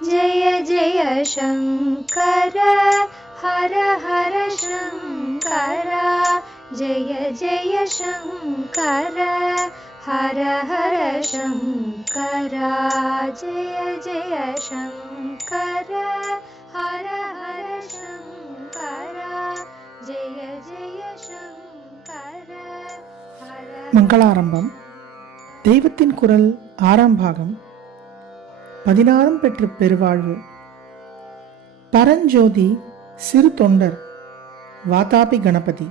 जय जय शङ्कर हर हर शङ्कर जय जय शङ्कर हर हर शङ्कर जय जय शङ्कर हर हर शङ्कर जय जय शङ्कर மங்களாரம்பம் தெய்வத்தின் குரல் 6ஆம் பாகம் 16 பெற்ற பெருவாழ்வு. பரஞ்சோதி சிறு தொண்டர் வாதாபி கணபதி.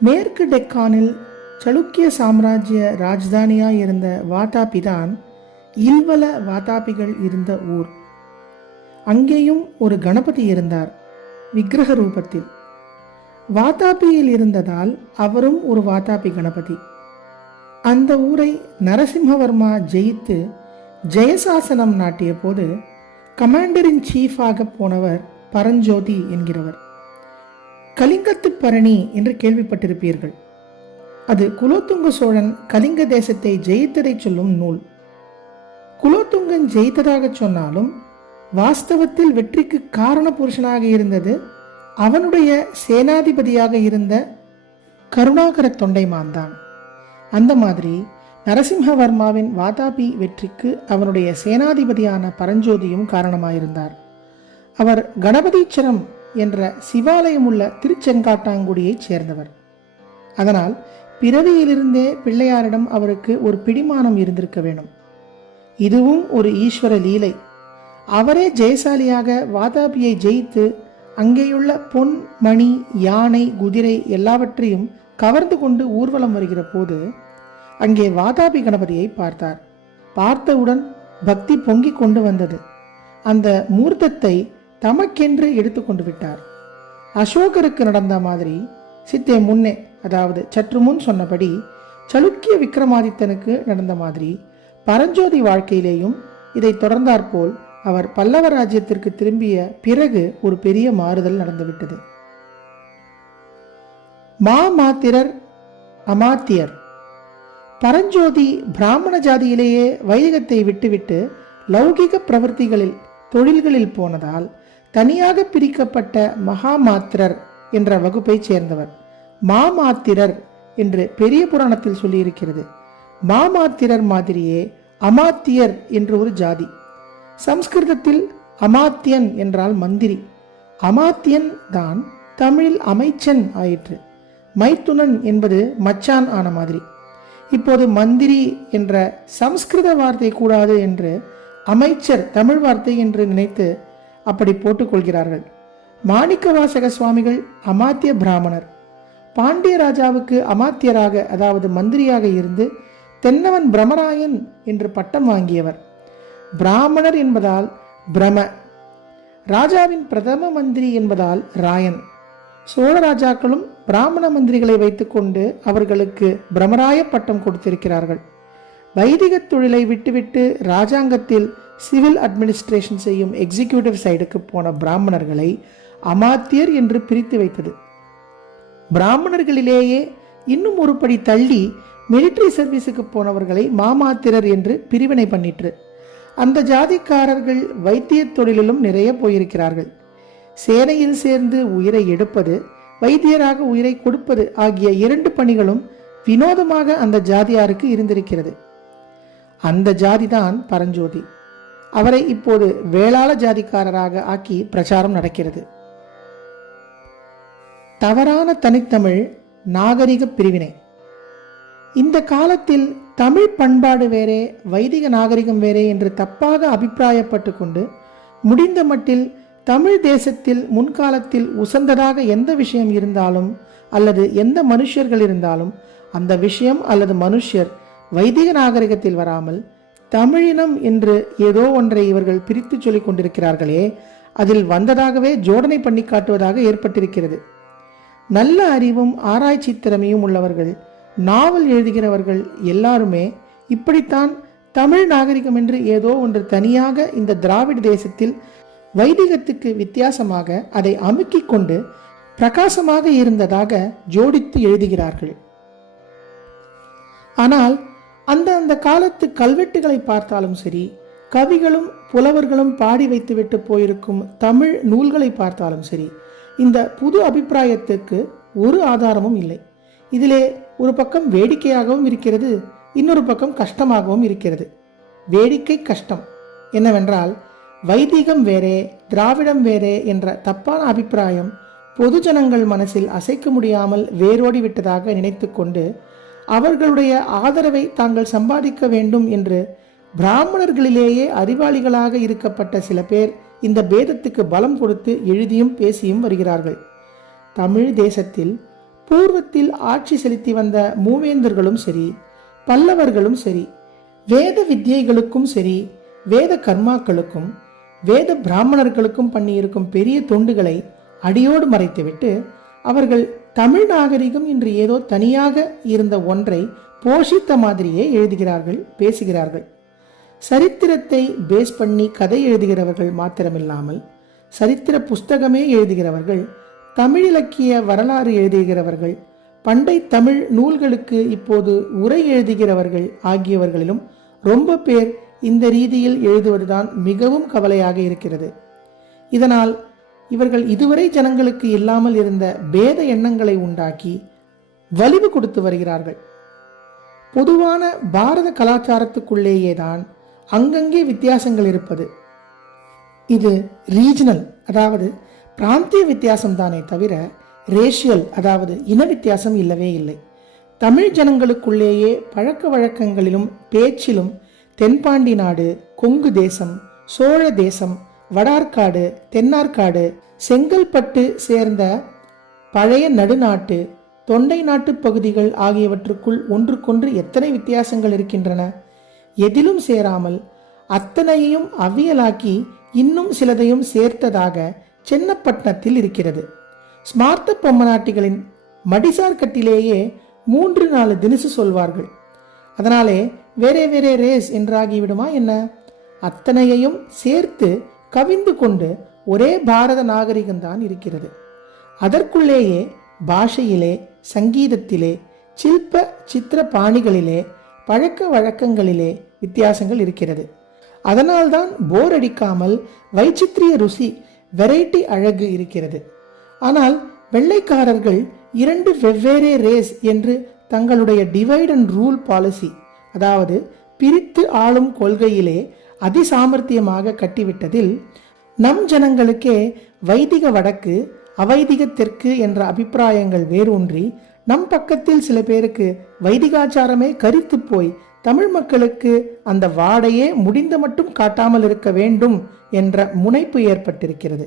மேற்கு டெக்கானில் சளுக்கிய சாம்ராஜ்ய ராஜதானியாயிருந்த வாதாபிதான் இல்வல வாதாபிகள் இருந்த ஊர். அங்கேயும் ஒரு கணபதி இருந்தார், விக்கிரக ரூபத்தில். வாதாபியில் இருந்ததால் அவரும் ஒரு வாதாபி கணபதி. அந்த ஊரை நரசிம்மவர்மா ஜெயித்து ஜெயசாசனம் நாட்டிய போது கமாண்டர் இன் சீஃபாக போனவர் பரஞ்சோதி என்கிறவர். கலிங்கத்து பரணி என்று கேள்விப்பட்டிருப்பீர்கள். அது குலோத்துங்க சோழன் கலிங்க தேசத்தை ஜெயித்ததை சொல்லும் நூல். குலோத்துங்கன் ஜெயித்ததாக சொன்னாலும் வாஸ்தவத்தில் வெற்றிக்கு காரண புருஷனாக இருந்தது அவனுடைய சேனாதிபதியாக இருந்த கருணாகர தொண்டைமான் தான். அந்த மாதிரி நரசிம்மவர்மாவின் வாதாபி வெற்றிக்கு அவனுடைய சேனாதிபதியான பரஞ்சோதியும் காரணமாயிருந்தார். அவர் கணபதீச்சரம் என்ற சிவாலயம் உள்ள திருச்செங்காட்டாங்குடியைச் சேர்ந்தவர். அதனால் பிறவியிலிருந்தே பிள்ளையாரிடம் அவருக்கு ஒரு பிடிமானம் இருந்திருக்க வேணும். இதுவும் ஒரு ஈஸ்வர லீலை. அவரே ஜெயசாலியாக வாதாபியை ஜெயித்து அங்கேயுள்ள பொன், மணி, யானை, குதிரை எல்லாவற்றையும் கவர்ந்து கொண்டு ஊர்வலம் வருகிற போது அங்கே வாதாபி கணபதியை பார்த்தார். பார்த்தவுடன் பக்தி பொங்கி கொண்டு வந்தது. அந்த மூர்த்தத்தை தமக்கென்று எடுத்து கொண்டு விட்டார். அசோகருக்கு நடந்த மாதிரி சித்தே முன்னே, அதாவது சற்று முன் சொன்னபடி சளுக்கிய விக்ரமாதித்தனுக்கு நடந்த மாதிரி பரஞ்சோதி வாழ்க்கையிலேயும் இதை தொடர்ந்தாற்போல் அவர் பல்லவ ராஜ்யத்திற்கு திரும்பிய பிறகு ஒரு பெரிய மாறுதல் நடந்துவிட்டது. மாத்திரர் அமாத்தியர். பரஞ்சோதி பிராமண ஜாதியிலேயே வைதிகத்தை விட்டுவிட்டு லௌகிக பிரவர்த்திகளில் தொழில்களில் போனதால் தனியாக பிரிக்கப்பட்ட மகாமாத்திரர் என்ற வகுப்பை சேர்ந்தவர். மாத்திரர் என்று பெரிய புராணத்தில் சொல்லியிருக்கிறது. மாத்திரர் மாதிரியே அமாத்தியர் என்று ஒரு ஜாதி. சம்ஸ்கிருதத்தில் அமாத்தியன் என்றால் மந்திரி. அமாத்தியன் தான் தமிழில் அமைச்சன் ஆயிற்று. மைத்துனன் என்பது மச்சான் ஆன மாதிரி. இப்போது மந்திரி என்ற சம்ஸ்கிருத வார்த்தை கூடாது என்று அமைச்சர் தமிழ் வார்த்தை என்று நினைத்து அப்படி போட்டுக்கொள்கிறார்கள். மாணிக்கவாசக சுவாமிகள் அமாத்திய பிராமணர். பாண்டிய ராஜாவுக்கு அமாத்தியராக, அதாவது மந்திரியாக இருந்து தென்னவன் பிரமராயன் என்று பட்டம் வாங்கியவர். பிராமணர் என்பதால் பிரம, ராஜாவின் பிரதம மந்திரி என்பதால் ராயன். சோழ ராஜாக்களும் பிராமண மந்திரிகளை வைத்துக்கொண்டு அவர்களுக்கு பிரமராய பட்டம் கொடுத்திருக்கிறார்கள். வைதிக தொழிலை விட்டுவிட்டு ராஜாங்கத்தில் சிவில் அட்மினிஸ்ட்ரேஷன் செய்யும் எக்ஸிக்யூட்டிவ் சைடுக்கு போன பிராமணர்களை அமாத்தியர் என்று பிரித்து வைத்தது. பிராமணர்களிலேயே இன்னும் ஒரு படி தள்ளி மிலிட்டரி சர்வீஸுக்கு போனவர்களை மாத்திரர் என்று பிரிவினை பண்ணிற்று. அந்த ஜாதிக்காரர்கள் வைத்திய தொழிலிலும் நிறைய போயிருக்கிறார்கள். சேனையில் சேர்ந்து உயிரை எடுப்பது, வைத்தியராக உயிரை கொடுப்பது ஆகிய 2 பணிகளும் வினோதமாக அந்த ஜாதியாருக்கு இருந்திருக்கிறது. அந்த ஜாதிதான் பரஞ்சோதி. அவரை இப்போது வேளாள ஜாதிக்காரராக ஆக்கி பிரச்சாரம் நடக்கிறது. தவறான தனித்தமிழ் நாகரிக பிரிவினை. இந்த காலத்தில் தமிழ் பண்பாடு வேறே, வைதிக நாகரிகம் வேறே என்று தப்பாக அபிப்பிராயப்பட்டு கொண்டு முடிந்த மட்டில் தமிழ் தேசத்தில் முன்காலத்தில் உசந்ததாக எந்த விஷயம் இருந்தாலும் அல்லது எந்த மனுஷர்கள் இருந்தாலும் அந்த விஷயம் அல்லது மனுஷர் வைதிக நாகரிகத்தில் வராமல் தமிழினம் என்று ஏதோ ஒன்றை இவர்கள் பிரித்து சொல்லிக் கொண்டிருக்கிறார்களே, அதில் வந்ததாகவே ஜோடனை பண்ணி காட்டுவதாக ஏற்பட்டிருக்கிறது. நல்ல அறிவும் ஆராய்ச்சி திறமையும் உள்ளவர்கள், நாவல் எழுதுகிறவர்கள் எல்லாருமே இப்படித்தான் தமிழ் நாகரிகம் என்று ஏதோ ஒன்று தனியாக இந்த திராவிட தேசத்தில் வைதிகத்துக்கு வித்தியாசமாக அதை அமுக்கிக் கொண்டு பிரகாசமாக இருந்ததாக ஜோடித்து எழுதுகிறார்கள். ஆனால் அந்த காலத்து கல்வெட்டுகளை பார்த்தாலும் சரி, கவிகளும் புலவர்களும் பாடி வைத்துவிட்டு போயிருக்கும் தமிழ் நூல்களை பார்த்தாலும் சரி, இந்த புது அபிப்பிராயத்துக்கு ஒரு ஆதாரமும் இல்லை. இதிலே ஒரு பக்கம் வேடிக்கையாகவும் இருக்கிறது, இன்னொரு பக்கம் கஷ்டமாகவும் இருக்கிறது. வேடிக்கை கஷ்டம் என்னவென்றால், வைதிகம் வேறே திராவிடம் வேறே என்ற தப்பான அபிப்பிராயம் பொதுஜனங்கள் மனசில் அசைக்க முடியாமல் வேரோடி விட்டதாக நினைத்து கொண்டு அவர்களுடைய ஆதரவை தாங்கள் சம்பாதிக்க வேண்டும் என்று பிராமணர்களிலேயே அறிவாளிகளாக இருக்கப்பட்ட சில பேர் இந்த பேதத்துக்கு பலம் கொடுத்து எழுதியும் பேசியும் வருகிறார்கள். தமிழ் தேசத்தில் பூர்வத்தில் ஆட்சி செலுத்தி வந்த மூவேந்தர்களும் சரி, பல்லவர்களும் சரி, வேத வித்யைகளுக்கும் சரி, வேத கர்மாக்களுக்கும் வேத பிராமணர்களுக்கும் பண்ணியிருக்கும் பெரிய தொண்டுகளை அடியோடு மறைத்துவிட்டு அவர்கள் தமிழ் நாகரிகம் என்று ஏதோ தனியாக இருந்த ஒன்றை போஷித்த மாதிரியே எழுதுகிறார்கள், பேசுகிறார்கள். சரித்திரத்தை பேஸ் பண்ணி கதை எழுதுகிறவர்கள் மாத்திரமில்லாமல் சரித்திர புஸ்தகமே எழுதுகிறவர்கள், தமிழ் இலக்கிய வரலாறு எழுதுகிறவர்கள், பண்டை தமிழ் நூல்களுக்கு இப்போது உரை எழுதுகிறவர்கள் ஆகியவர்களிலும் ரொம்ப பேர் இந்த ரீதியில் எழுதுவதுதான் மிகவும் கவலையாக இருக்கிறது. இதனால் இவர்கள் இதுவரை ஜனங்களுக்கு இல்லாமல் இருந்த பேத எண்ணங்களை உண்டாக்கி வலிவு கொடுத்து வருகிறார்கள். பொதுவான பாரத கலாச்சாரத்துக்குள்ளேயேதான் அங்கங்கே வித்தியாசங்கள் இருப்பது. இது ரீஜனல், அதாவது பிராந்திய வித்தியாசம்தானே தவிர ரேஷியல், அதாவது இன வித்தியாசம் இல்லவே இல்லை. தமிழ் ஜனங்களுக்குள்ளேயே பழக்க வழக்கங்களிலும் பேச்சிலும் தென்பாண்டி நாடு, கொங்கு தேசம், சோழ தேசம், வடார்காடு, தென்னார்காடு, செங்கல்பட்டு சேர்ந்த பழைய நடுநாட்டு, தொண்டை நாட்டு பகுதிகள் ஆகியவற்றுக்குள் ஒன்றுக்கொன்று எத்தனை வித்தியாசங்கள் இருக்கின்றன. எதிலும் சேராமல் அத்தனையையும் அவியலாக்கி இன்னும் சிலதையும் சேர்த்ததாக சென்னப்பட்டினத்தில் இருக்கிறது. ஸ்மார்த்த பொம்மநாட்டிகளின் மடிசார் கட்டிலேயே 3-4 தினசு சொல்வார்கள். அதனாலே வேறே வேறே ரேஸ் என்றாகிவிடுமா என்ன? அத்தனையையும் சேர்த்து கவிந்து கொண்டு ஒரே பாரத நாகரிகம்தான் இருக்கிறது. அதற்குள்ளேயே பாஷையிலே, சங்கீதத்திலே, சில்ப சித்திர பாணிகளிலே, பழக்க வழக்கங்களிலே வித்தியாசங்கள் இருக்கிறது. அதனால்தான் போர் அடிக்காமல் வைச்சித்திரிய ருசி, வெரைட்டி அழகு இருக்கிறது. ஆனால் வெள்ளைக்காரர்கள் 2 வெவ்வேறே ரேஸ் என்று தங்களுடைய டிவைட் அண்ட் ரூல் பாலிசி, அதாவது பிரித்து ஆளும் கொள்கையிலே அதிசாமர்த்தியமாக கட்டிவிட்டதில் நம் ஜனங்களுக்கே வைதிக வடக்கு, அவைதிக தெற்கு என்ற அபிப்பிராயங்கள் வேரூன்றி நம் பக்கத்தில் சில பேருக்கு வைதிகாச்சாரமே கரித்து போய் தமிழ் மக்களுக்கு அந்த வாடையே முடிந்த மட்டும் காட்டாமல் இருக்க வேண்டும் என்ற முனைப்பு ஏற்பட்டிருக்கிறது.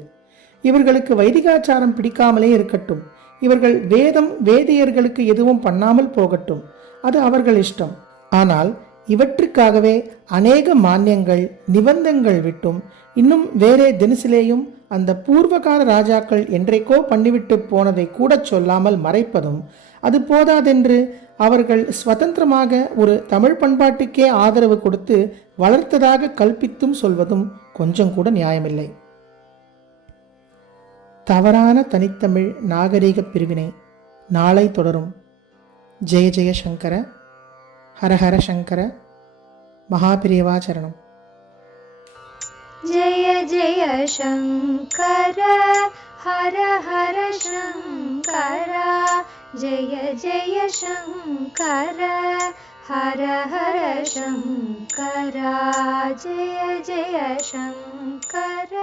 இவர்களுக்கு வைதிகாச்சாரம் பிடிக்காமலே இருக்கட்டும், இவர்கள் வேதம் வேதியர்களுக்கு எதுவும் பண்ணாமல் போகட்டும், அது அவர்கள் இஷ்டம். ஆனால் இவற்றுக்காகவே அநேக மானியங்கள் நிபந்தங்கள் விட்டும் இன்னும் வேறே தினசிலேயும் அந்த பூர்வகால ராஜாக்கள் என்றைக்கோ பண்ணிவிட்டு போனதை கூட சொல்லாமல் மறைப்பதும், அது போதாதென்று அவர்கள் சுதந்திரமாக ஒரு தமிழ் பண்பாட்டுக்கே ஆதரவு கொடுத்து வளர்த்ததாக கல்பித்தும் சொல்வதும் கொஞ்சம் கூட நியாயமில்லை. தவறான தனித்தமிழ் நாகரீக பிரிவினை நாளை தொடரும். ஜெய ஜெய சங்கர, ஹரஹர சங்கர, மகாபிரியவா சரணம். जय जय शङ्कर हर हर शङ्कर, जय जय शङ्कर हर हर शङ्कर, जय जय शङ्कर.